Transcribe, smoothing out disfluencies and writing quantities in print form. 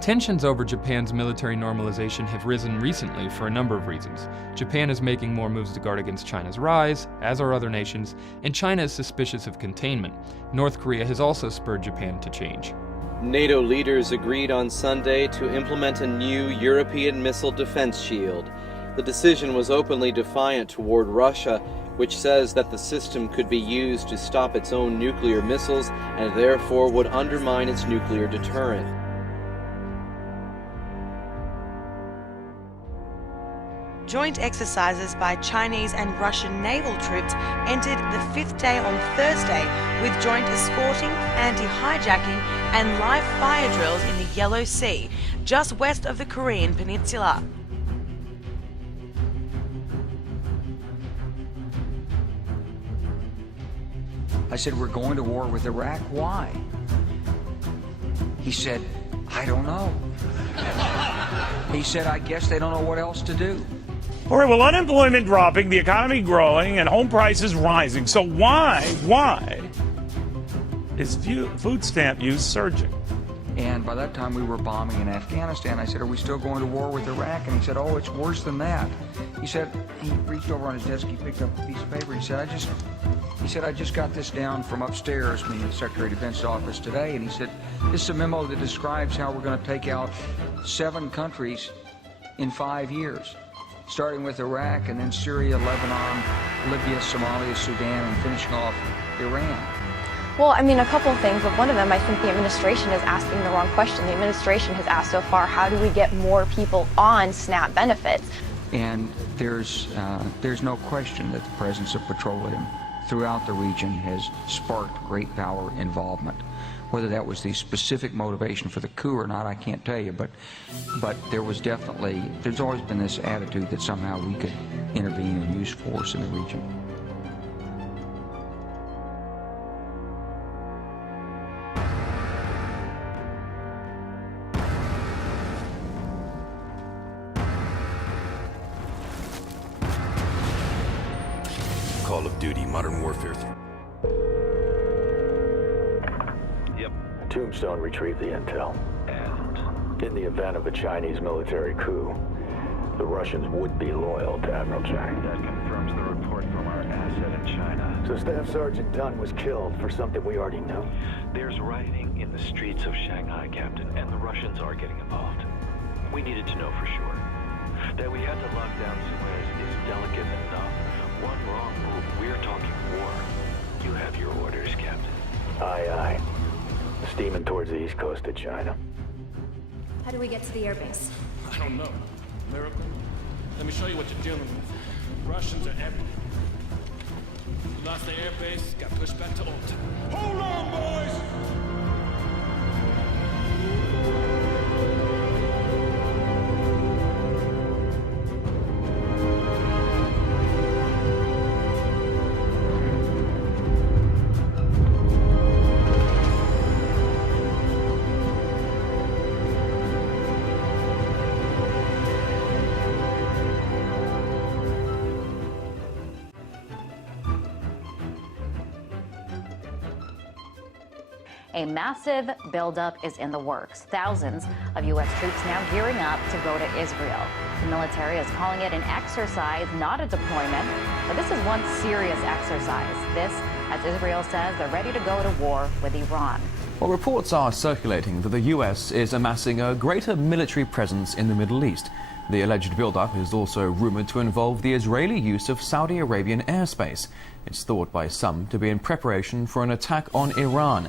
Tensions over Japan's military normalization have risen recently for a number of reasons. Japan is making more moves to guard against China's rise, as are other nations, and China is suspicious of containment. North Korea has also spurred Japan to change. NATO leaders agreed on Sunday to implement a new European missile defense shield. The decision was openly defiant toward Russia, which says that the system could be used to stop its own nuclear missiles and therefore would undermine its nuclear deterrent. Joint exercises by Chinese and Russian naval troops entered the fifth day on Thursday, with joint escorting, anti-hijacking and live fire drills in the Yellow Sea, just west of the Korean peninsula. I said, we're going to war with Iraq. Why? He said, I don't know. He said, I guess they don't know what else to do. All right, well, unemployment dropping, the economy growing, and home prices rising. So why is food stamp use surging? And by that time, we were bombing in Afghanistan. I said, are we still going to war with Iraq? And he said, oh, it's worse than that. He said, he reached over on his desk, he picked up a piece of paper. He said, I just got this down from upstairs, meaning the Secretary of Defense's office today. And he said, this is a memo that describes how we're going to take out 7 countries in 5 years, starting with Iraq and then Syria, Lebanon, Libya, Somalia, Sudan, and finishing off Iran. Well, I mean, a couple of things, but one of them, I think the administration is asking the wrong question. The administration has asked so far, how do we get more people on SNAP benefits? And there's no question that the presence of petroleum throughout the region has sparked great power involvement. Whether that was the specific motivation for the coup or not, I can't tell you, but there's always been this attitude that somehow we could intervene and use force in the region. Call of Duty Modern Warfare 3. Tombstone retrieved the intel. And in the event of a Chinese military coup, the Russians would be loyal to Admiral Chang. That confirms the report from our asset in China. So Staff Sergeant Dunn was killed for something we already knew? There's rioting in the streets of Shanghai, Captain, and the Russians are getting involved. We needed to know for sure. That we had to lock down Suez is delicate enough. One wrong move, we're talking war. You have your orders, Captain. Aye, aye. Steaming towards the east coast of China. How do we get to the airbase? I don't know. Miracle? Let me show you what you're dealing with. Russians are everywhere. We lost the airbase, got pushed back to old time. Hold on, boys! A massive buildup is in the works. Thousands of U.S. troops now gearing up to go to Israel. The military is calling it an exercise, not a deployment. But this is one serious exercise. This, as Israel says, they're ready to go to war with Iran. Well, reports are circulating that the U.S. is amassing a greater military presence in the Middle East. The alleged buildup is also rumored to involve the Israeli use of Saudi Arabian airspace. It's thought by some to be in preparation for an attack on Iran.